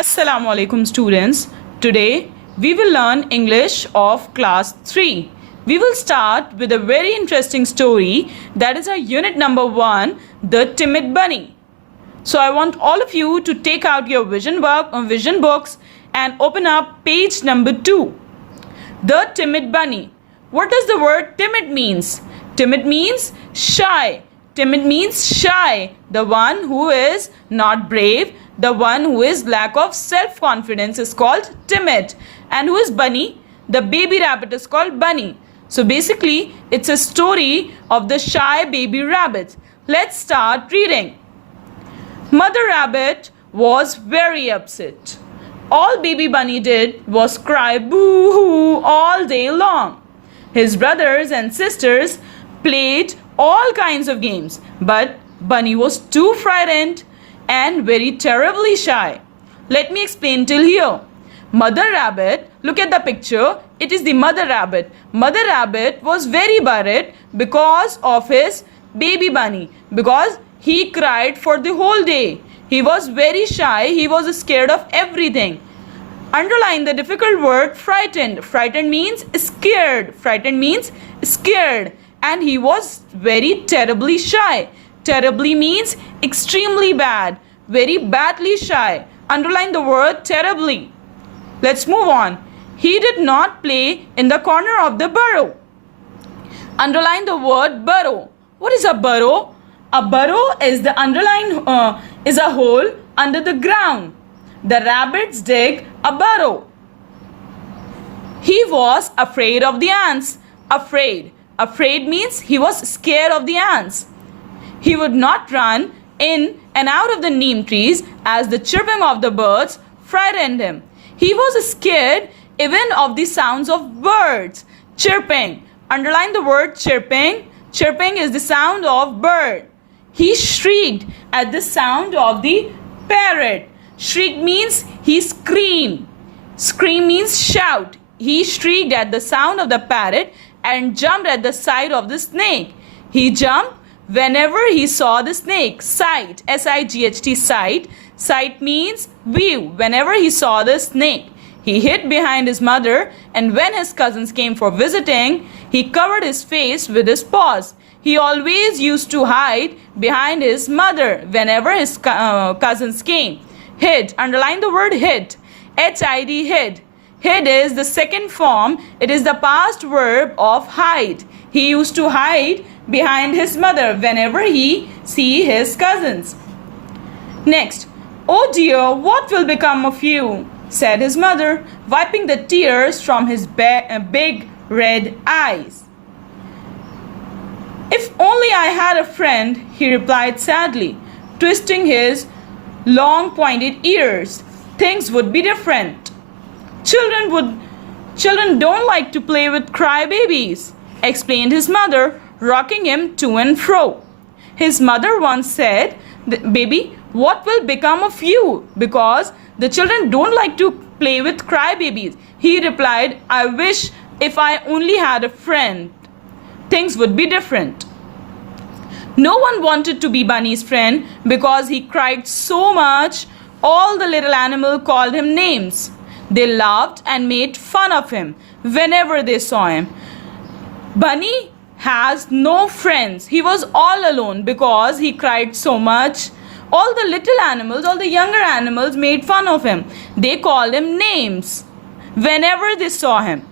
Assalamu alaikum students. Today we will learn English of class 3. We will start with a very interesting story that is our unit number 1, The Timid Bunny. So I want all of you to take out your vision books and open up page number 2. The Timid Bunny. What does the word timid means? Timid means shy. Timid means shy, the one who is not brave, the one who is lack of self-confidence is called timid. And who is bunny? The baby rabbit is called bunny. So basically, it's a story of the shy baby rabbit. Let's start reading. Mother rabbit was very upset. All baby bunny did was cry boo-hoo all day long. His brothers and sisters played all kinds of games, but Bunny was too frightened and very terribly shy. Let me explain till here. Mother rabbit, look at the picture, it is the mother rabbit. Mother rabbit was very worried because of his baby bunny, because he cried for the whole day. He was very shy, he was scared of everything. Underline the difficult word frightened. Frightened means scared. Frightened means scared. And he was very terribly shy. Terribly means extremely bad. Very badly shy. Underline the word terribly. Let's move on. He did not play in the corner of the burrow. Underline the word burrow. What is a burrow? A burrow is the is a hole under the ground. The rabbits dig a burrow. He was afraid of the ants. Afraid. Afraid means he was scared of the ants. He would not run in and out of the neem trees as the chirping of the birds frightened him. He was scared even of the sounds of birds. Chirping. Underline the word chirping. Chirping is the sound of bird. He shrieked at the sound of the parrot. Shriek means he screamed. Scream means shout. He shrieked at the sound of the parrot and jumped at the sight of the snake. He jumped whenever he saw the snake. Sight, S-I-G-H-T, sight. Sight means view. Whenever he saw the snake, he hid behind his mother, and when his cousins came for visiting, he covered his face with his paws. He always used to hide behind his mother whenever his cousins came. Hid, underline the word hid. H-I-D, hid. Hid is the second form. It is the past verb of hide. He used to hide behind his mother whenever he see his cousins. Next, oh dear, what will become of you? Said his mother, wiping the tears from his big red eyes. If only I had a friend, he replied sadly, twisting his long pointed ears. Things would be different. Children don't like to play with crybabies, explained his mother, rocking him to and fro. His mother once said, baby, what will become of you? Because the children don't like to play with crybabies. He replied, I wish if I only had a friend, things would be different. No one wanted to be Bunny's friend because he cried so much. All the little animals called him names. They laughed and made fun of him whenever they saw him. Bunny has no friends. He was all alone because he cried so much. All the little animals, all the younger animals made fun of him. They called him names whenever they saw him.